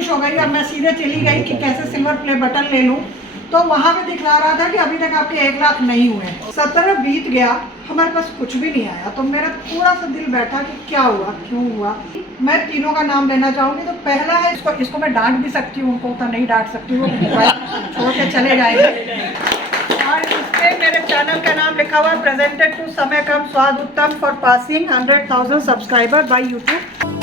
खुश हो गई और मैं सीधे चली गई कि कैसे सिल्वर प्ले बटन ले लूं, तो वहां पे दिखला रहा था कि अभी तक आपके 1 लाख नहीं हुए। 17 बीत गया, हमारे पास कुछ भी नहीं आया। तो मेरा थोड़ा सा दिल बैठा कि क्या हुआ, क्यों हुआ। मैं तीनों का नाम लेना चाहूंगी। तो पहला है, इसको मैं डांट भी सकती हूँ, उनको तो नहीं डांट सकती हूँ, छोड़ के चले जाएंगे। और इस पे मेरे चैनल का नाम लिखा हुआ है, प्रेजेंटेड टू समय कम स्वाद उत्तम for passing 100,000 subscriber by YouTube.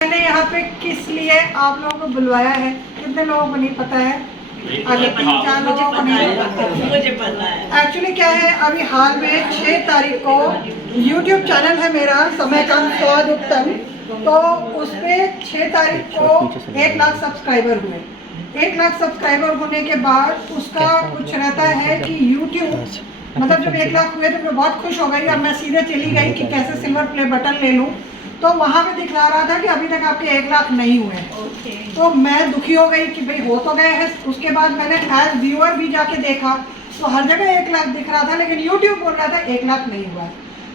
यहाँ पे किस लिए आप लोगों को बुलवाया है, कितने लोगों को नहीं पता है? अगर 3-4 लोगों को नहीं पता, मुझे पता है। एक्चुअली क्या है, अभी हाल में 6 तारीख को YouTube चैनल है मेरा, समय कम स्वाद उत्तम, तो उस पर 6 तारीख को 1 लाख सब्सक्राइबर हुए। 1 लाख सब्सक्राइबर होने के बाद उसका कुछ रहता है कि YouTube, मतलब जब 1 लाख हुए तो मैं बहुत खुश हो गई और मैं सीधे चली गई कि कैसे सिल्वर प्ले बटन ले लूं। तो वहां पे दिखला रहा था कि अभी तक आपके 1 लाख नहीं हुए। तो मैं दुखी हो गई कि भाई हो तो गए हैं। उसके बाद मैंने एज व्यूअर भी जाके देखा तो हर जगह 1 लाख दिख रहा था, लेकिन यूट्यूब बोल रहा था 1 लाख नहीं हुआ।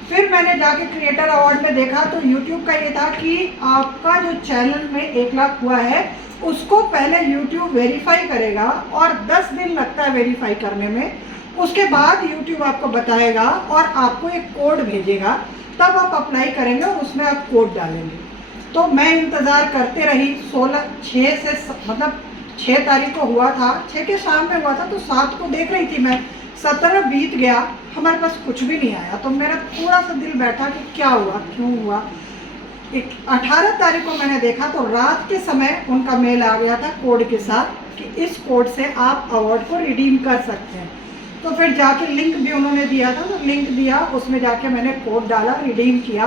फिर मैंने जाके क्रिएटर अवार्ड में देखा तो यूट्यूब का ये था कि आपका जो चैनल में 1 लाख हुआ है उसको पहले यूट्यूब वेरीफाई करेगा और 10 दिन लगता है वेरीफाई करने में। उसके बाद यूट्यूब आपको बताएगा और आपको एक कोड भेजेगा, तब आप अप्लाई करेंगे और उसमें आप कोड डालेंगे। तो मैं इंतज़ार करते रही। 6 तारीख को हुआ था, 6 के शाम में हुआ था, तो 7 को देख रही थी मैं। 17 बीत गया, हमारे पास कुछ भी नहीं आया। तो मेरा थोड़ा सा दिल बैठा कि क्या हुआ, क्यों हुआ। 18 तारीख को मैंने देखा तो रात के समय उनका मेल आ गया था कोड के साथ कि इस कोड से आप अवार्ड को रिडीम कर सकते हैं। तो फिर जाके लिंक भी उन्होंने दिया था, तो लिंक दिया, उसमें जाके मैंने कोड डाला, रिडीम किया।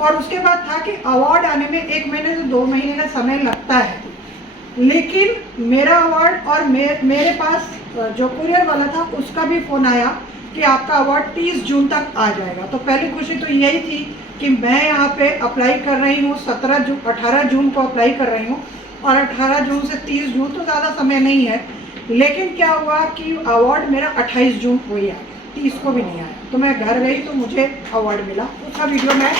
और उसके बाद था कि अवार्ड आने में 1 महीने से 2 महीने का समय लगता है, लेकिन मेरा अवार्ड और मेरे पास जो कुरियर वाला था उसका भी फ़ोन आया कि आपका अवार्ड 30 जून तक आ जाएगा। तो पहली खुशी तो यही थी कि मैं यहाँ पे अप्लाई कर रही हूँ, 18 जून को अप्लाई कर रही हूँ और 18 जून से 30 जून तो ज़्यादा समय नहीं है। लेकिन क्या हुआ कि अवार्ड मेरा 28 जून को ही आया, 30 को भी नहीं आया। तो मैं घर गई तो मुझे अवार्ड मिला, उसका वीडियो मैं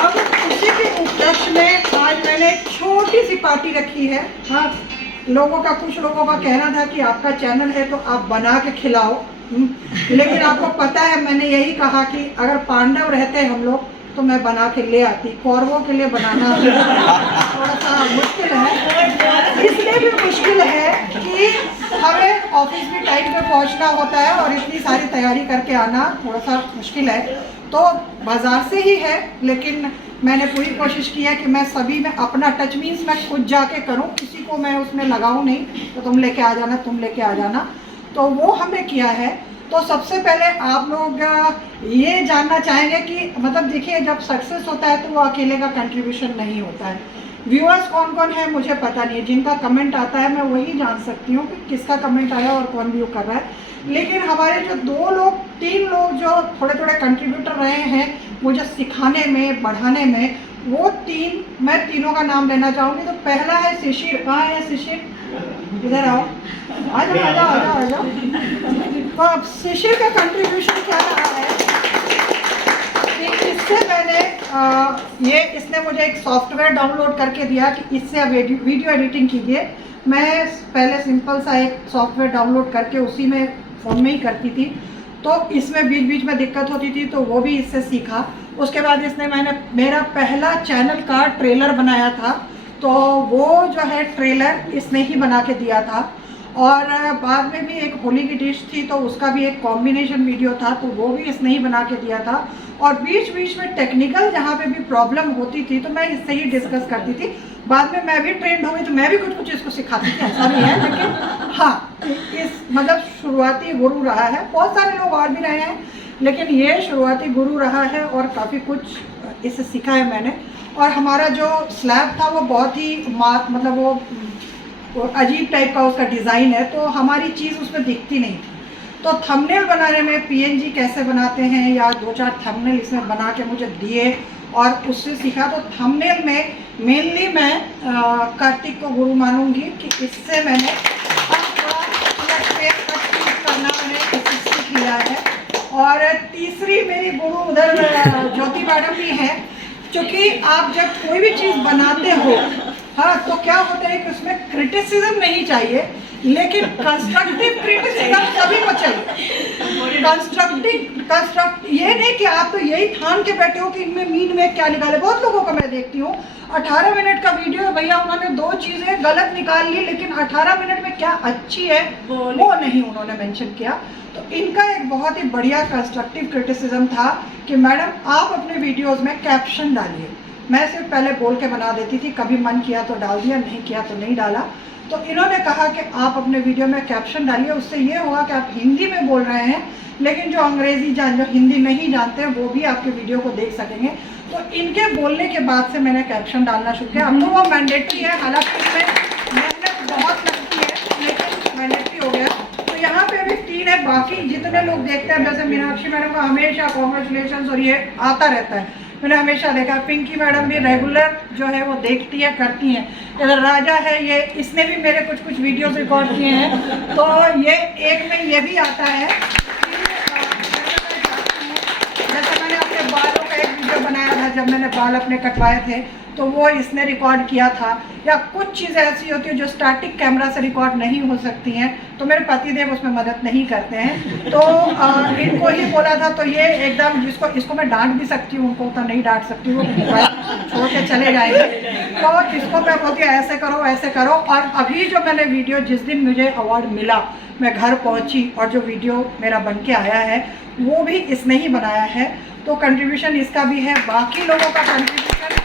अब उसी के उपलक्ष्य में आज मैंने एक छोटी सी पार्टी रखी है। हाँ, कुछ लोगों का कहना था कि आपका चैनल है तो आप बना के खिलाओ, लेकिन आपको पता है मैंने यही कहा कि अगर पांडव रहते हम लोग तो मैं बना के ले आती। कौरवों के लिए बनाना थोड़ा सा मुश्किल है। इसलिए भी मुश्किल है कि हमें ऑफिस भी टाइम पे पहुंचना होता है और इतनी सारी तैयारी करके आना थोड़ा सा मुश्किल है। तो बाज़ार से ही है, लेकिन मैंने पूरी कोशिश की है कि मैं सभी में अपना टच मीन्स मैं खुद जाके करूं, किसी को मैं उसमें लगाऊं नहीं तो तुम लेके आ जाना, तुम लेके आ जाना। तो वो हमने किया है। तो सबसे पहले आप लोग ये जानना चाहेंगे कि मतलब देखिए, जब सक्सेस होता है तो वो अकेले का कंट्रीब्यूशन नहीं होता है। व्यूअर्स कौन कौन है मुझे पता नहीं है, जिनका कमेंट आता है मैं वही जान सकती हूँ कि किसका कमेंट आया और कौन व्यू कर रहा है। लेकिन हमारे जो 3 लोग जो थोड़े थोड़े कंट्रीब्यूटर रहे हैं मुझे सिखाने में, बढ़ाने में, वो 3 मैं तीनों का नाम लेना चाहूँगी। तो पहला है शिशिर। कहाँ है शिशिर? इधर आओ, आ जाओ आ जाओ आ जाओ आ जाओ। तो अब शिशिर का कंट्रीब्यूशन क्या रहा है कि इससे मैंने इसने मुझे एक सॉफ्टवेयर डाउनलोड करके दिया कि इससे अब वीडियो एडिटिंग कीजिए। मैं पहले सिंपल सा एक सॉफ्टवेयर डाउनलोड करके उसी में फ़ोन में ही करती थी, तो इसमें बीच बीच में दिक्कत होती थी, तो वो भी इससे सीखा। उसके बाद मैंने मेरा पहला चैनल का ट्रेलर बनाया था, तो वो जो है ट्रेलर इसने ही बना के दिया था। और बाद में भी एक होली की डिश थी, तो उसका भी एक कॉम्बिनेशन वीडियो था, तो वो भी इसने ही बना के दिया था। और बीच बीच में टेक्निकल जहाँ पे भी प्रॉब्लम होती थी तो मैं इससे ही डिस्कस करती थी। बाद में मैं भी ट्रेंड हो गई तो मैं भी कुछ इसको सिखाती थी, ऐसा नहीं है। लेकिन हाँ, इस मतलब शुरुआती गुरु रहा है। बहुत सारे लोग और भी रहे हैं, लेकिन ये शुरुआती गुरु रहा है और काफ़ी कुछ इससे सीखा है मैंने। और हमारा जो स्लैब था वो बहुत ही मतलब वो अजीब टाइप का उसका डिज़ाइन है, तो हमारी चीज़ उसमें दिखती नहीं थी। तो थंबनेल बनाने में पीएनजी कैसे बनाते हैं या 2-4 थंबनेल इसमें बना के मुझे दिए और उससे सीखा। तो थंबनेल में मेनली मैं कार्तिक को गुरु मानूंगी कि इससे मैंने करना मैंने इससे सीख लिया है। और तीसरी मेरी गुरु उधर ज्योति मैडम भी है, क्योंकि आप जब कोई भी चीज़ बनाते हो, हाँ, तो क्या होता है कि उसमें क्रिटिसिज्म नहीं चाहिए, लेकिन कंस्ट्रक्टिव क्रिटिसिज्म सभी को चाहिए। कंस्ट्रक्ट ये नहीं कि आप तो यही ठान के बैठे हो कि इनमें मीन में क्या निकाले। बहुत लोगों को मैं देखती हूँ 18 मिनट का वीडियो है भैया, उन्होंने 2 चीज़ें गलत निकाल ली, लेकिन 18 मिनट में क्या अच्छी है वो नहीं उन्होंने मेंशन किया। तो इनका एक बहुत ही बढ़िया कंस्ट्रक्टिव क्रिटिसिज्म था कि मैडम आप अपने वीडियोज़ में कैप्शन डालिए। मैं सिर्फ पहले बोल के बना देती थी, कभी मन किया तो डाल दिया, नहीं किया तो नहीं डाला। तो इन्होंने कहा कि आप अपने वीडियो में कैप्शन डालिए, उससे ये होगा कि आप हिंदी में बोल रहे हैं, लेकिन जो जो हिंदी नहीं जानते हैं वो भी आपके वीडियो को देख सकेंगे। तो इनके बोलने के बाद से मैंने कैप्शन डालना शुरू किया। अब तो वो मैंडेटरी है, हालांकि इसमें मेहनत बहुत लगती है, लेकिन मैंडेटरी हो गया। तो यहाँ पे अभी 3 है, बाकी जितने लोग देखते हैं, जैसे मीनाक्षी मैडम का हमेशा कॉन्ग्रेचुलेशन और ये आता रहता है, मैंने हमेशा देखा। पिंकी मैडम भी रेगुलर जो है वो देखती है, करती हैं। इधर राजा है, ये इसने भी मेरे कुछ वीडियोस रिकॉर्ड किए हैं, तो ये एक में ये भी आता है। जैसे मैंने अपने बालों का एक वीडियो बनाया था, जब मैंने बाल अपने कटवाए थे, तो वो इसने रिकॉर्ड किया था। या कुछ चीज़ें ऐसी होती है जो स्टैटिक कैमरा से रिकॉर्ड नहीं हो सकती हैं, तो मेरे पतिदेव उसमें मदद नहीं करते हैं, तो इनको ही बोला था। तो ये एकदम इसको मैं डांट भी सकती हूँ, उनको उतना नहीं डांट सकती हूँ, छोड़ के चले जाएंगे। तो इसको मैं बोलती हूँ ऐसे करो ऐसे करो। और अभी जो मैंने वीडियो, जिस दिन मुझे अवार्ड मिला, मैं घर पहुँची और जो वीडियो मेरा बन के आया है वो भी इसने ही बनाया है। तो कंट्रीब्यूशन इसका भी है, बाकी लोगों का कंट्रीब्यूशन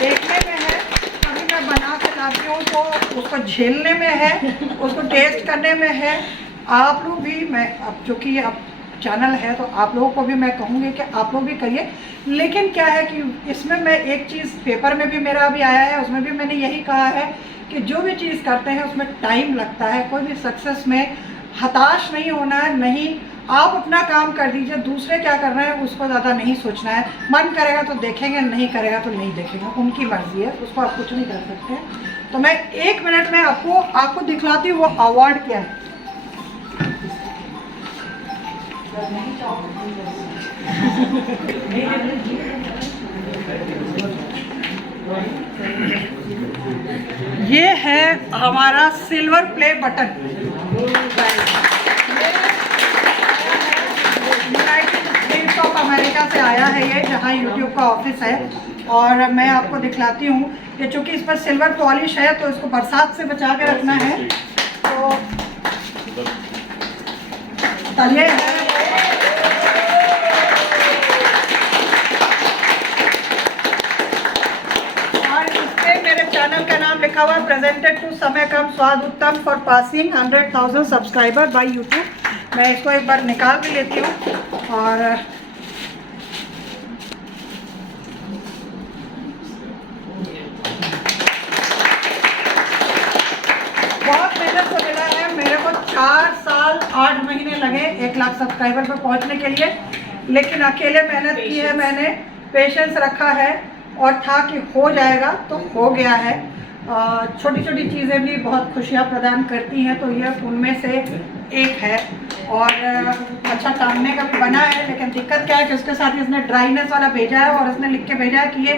देखने में है। कभी मैं बना के लाती हूँ तो उसको झेलने में है, उसको टेस्ट करने में है। आप लोग भी, मैं अब चूँकि अब चैनल है तो आप लोगों को भी मैं कहूँगी कि आप लोग भी करिए। लेकिन क्या है कि इसमें मैं एक चीज़, पेपर में भी मेरा अभी आया है, उसमें भी मैंने यही कहा है कि जो भी चीज़ करते हैं उसमें टाइम लगता है। कोई भी सक्सेस में हताश नहीं होना है, नहीं, आप अपना काम कर दीजिए, दूसरे क्या कर रहे हैं उसको ज़्यादा नहीं सोचना है। मन करेगा तो देखेंगे, नहीं करेगा तो नहीं देखेंगे, उनकी मर्जी है, उसको आप कुछ नहीं कर सकते। तो मैं 1 मिनट में आपको दिखलाती हूँ वो अवार्ड क्या है। ये है हमारा silver play button. Of America से आया है ये, जहाँ यूट्यूब का ऑफिस है। और मैं आपको दिखलाती हूँ कि चूँकि इस पर सिल्वर पॉलिश है तो इसको बरसात से बचा के रखना है। तो ये है, और इस पे मेरे चैनल का नाम लिखा हुआ है, प्रेजेंटेड टू समय कम स्वाद उत्तम for passing 100,000 subscriber by YouTube. मैं इसको एक बार निकाल भी लेती हूँ। और 4 साल 8 महीने लगे 1 लाख सब्सक्राइबर पर पहुंचने के लिए, लेकिन अकेले मेहनत की है मैंने, पेशेंस रखा है और था कि हो जाएगा तो हो गया है। छोटी छोटी चीज़ें भी बहुत खुशियाँ प्रदान करती हैं, तो ये उनमें से एक है। और अच्छा टांगने का भी बना है, लेकिन दिक्कत क्या है कि उसके साथ इसने ड्राइनेस वाला भेजा है और इसने लिख के भेजा है कि ये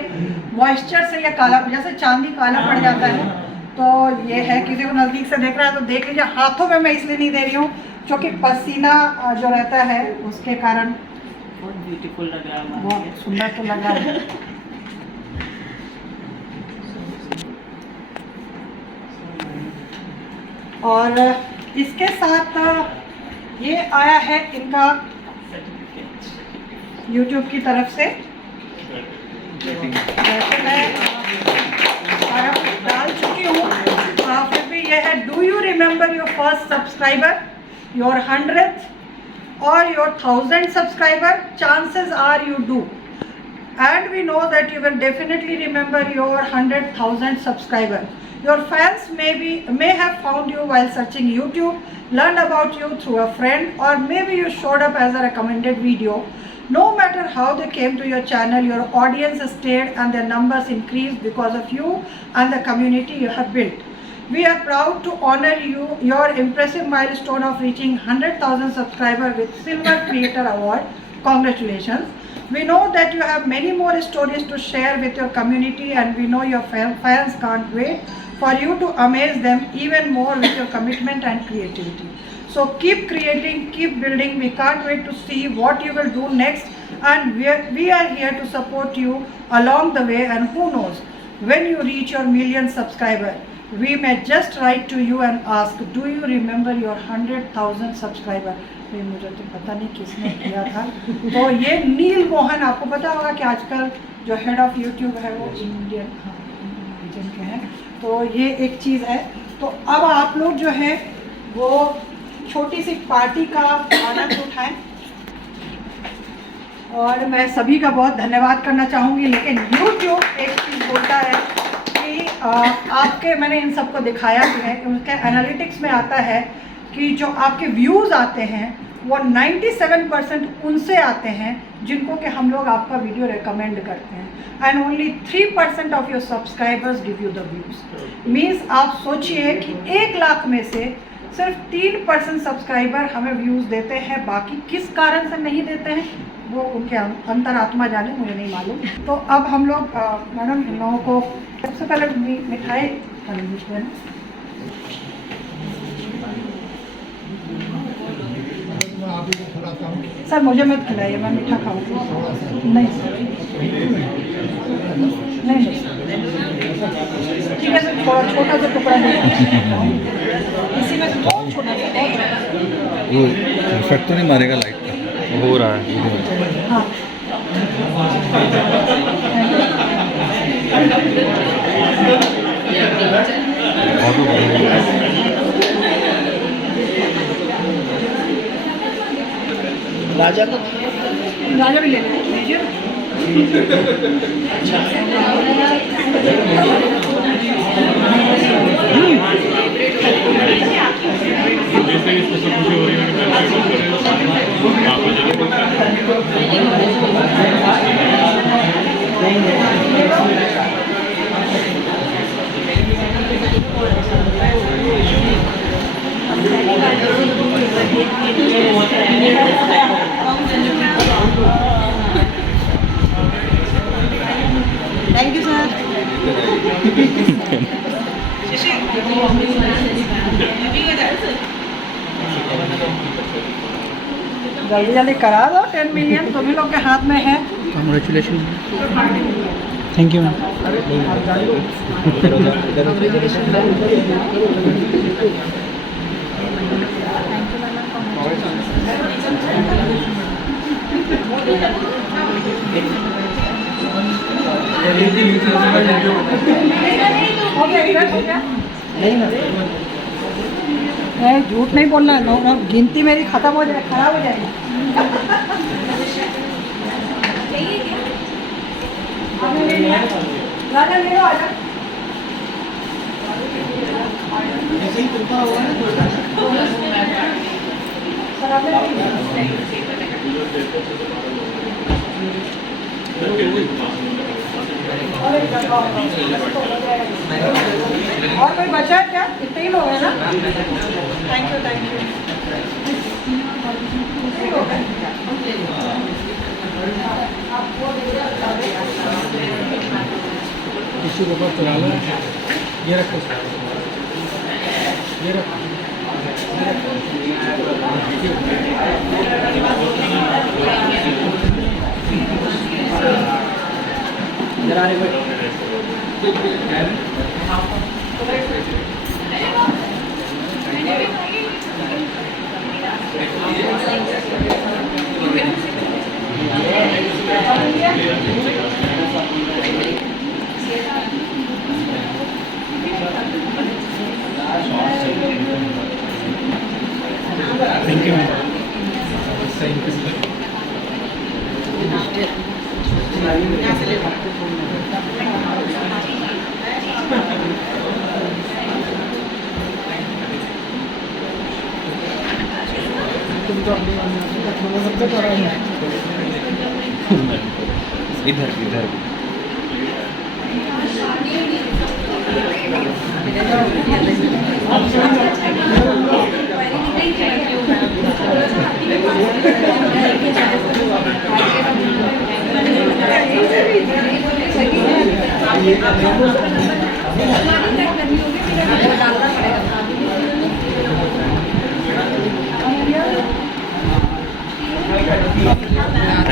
मॉइस्चर से ये काला, जैसे चांदी काला पड़ जाता है। तो ये है, किसी को नज़दीक से देख रहा है तो देख लीजिए। हाथों में मैं इसलिए नहीं दे रही हूँ क्योंकि पसीना जो रहता है उसके कारण। बहुत ब्यूटीफुल लग रहा है, बहुत सुंदर तो लग रहा है। और इसके साथ ये आया है इनका YouTube की तरफ से। वैसे मैं सारा कुछ डाल चुकी हूँ, फिर भी ये है, do you remember your first subscriber, your 100th और your 1000 subscriber? Chances are you do, and we know that you will definitely remember your 100,000 subscriber. Your fans may have found you while searching YouTube, learned about you through a friend, or maybe you showed up as a recommended video. No matter how they came to your channel, your audience stayed and their numbers increased because of you and the community you have built. We are proud to honor your impressive milestone of reaching 100,000 subscribers with Silver Creator Award. Congratulations. We know that you have many more stories to share with your community, and we know your fans can't wait for you to amaze them even more with your commitment and creativity. So keep creating, keep building. We can't wait to see what you will do next, and we are here to support you along the way. And who knows, when you reach your 1,000,000 subscriber, we may just write to you and ask, do you remember your 100,000 subscriber? ये मुझे तो पता नहीं किसने किया था। तो ये नील मोहन, आपको पता होगा कि आजकल जो हेड ऑफ यूट्यूब है वो इंडियन रीजन के हैं। तो ये एक चीज़ है। तो अब आप लोग जो है वो छोटी सी पार्टी का आनंद उठाएं, और मैं सभी का बहुत धन्यवाद करना चाहूँगी। लेकिन यूट्यूब एक चीज़ बोलता है कि आपके, मैंने इन सबको दिखाया भी है कि उनके एनालिटिक्स में आता है कि जो आपके व्यूज़ आते हैं वो 97% उनसे आते हैं जिनको कि हम लोग आपका वीडियो रेकमेंड करते हैं, and only 3% of your subscribers give you the views. Means आप सोचिए कि 1 लाख में से सिर्फ 3% सब्सक्राइबर हमें व्यूज़ देते हैं, बाकी किस कारण से नहीं देते हैं वो उनके अंतरात्मा जाने, मुझे नहीं मालूम। तो अब हम लोग मैडम इन लोगों को सबसे पहले मिठाई खरीदते हैं। सर मुझे मत खिलाइए, मैं मीठा खाऊंगी। नहीं सर, नहीं ठीक है सर, थोड़ा छोटा सा टुकड़ा इसी में बहुत छोटा सा। वो इफेक्ट तो नहीं मारेगा लाइट का? हो रहा है। हाँ राजा भी ले लीजिए। Thank you sir. जल्दी जल्दी करा दो, 10 मिलियन तुम्ही लोग के हाथ में है। कांग्रेचुलेशन। Thank you ma'am. झूठ नहीं बोलना है, गिनती मेरी खत्म हो जाए, खराब हो जाएगी। राजा ले लो, आजा। ऐसे ही चलता होगा ना। और कोई बचा है क्या? इतने ही लोग हैं ना? Thank you, thank you. इतने ही लोग हैं। टिश्यू पेपर चुरा लो, ये रखो, ये रखो। जरा थैंक यू मैम। इधर इधर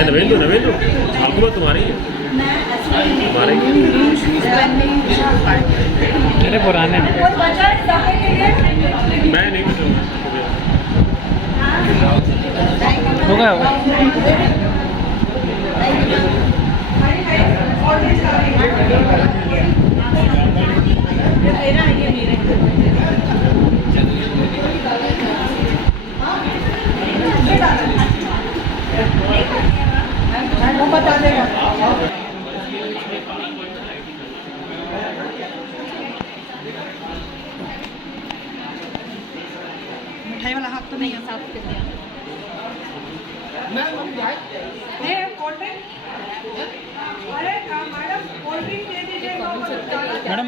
नवेंदु नवेंदु हुकूमत तुम्हारी है, तुम्हारी। अरे पुराने कोई बचा है दफे के लिए? मैं नहीं पूछूंगा। हो गया होगा। वो बता देगा। मिठाई वाला हाथ तो नहीं है साफ कर दिया। Cold drink? अरे मैडम कोल्ड ड्रिंक दे दीजिएगा। मैडम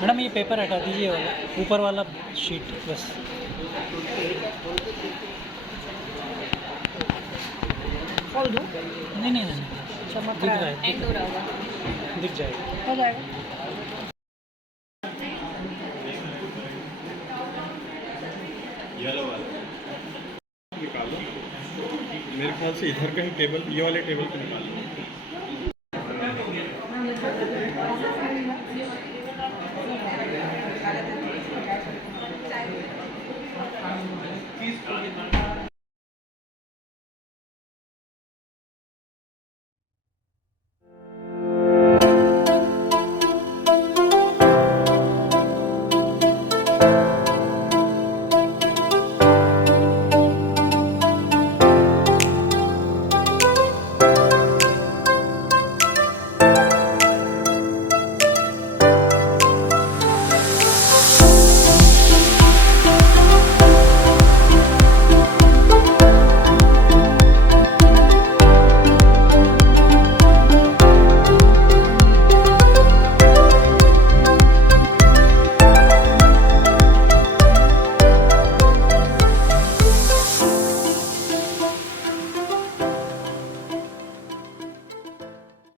मैडम ये पेपर हटा दीजिए वाला, ऊपर वाला शीट बस। खोल दूँ? नहीं नहीं नहीं, चमक दिख रहा रहा है। है, दिख जाएगा। हो जाएगा। निकालो, मेरे ख्याल से इधर का ही टेबल, ये वाले टेबल पे निकालो।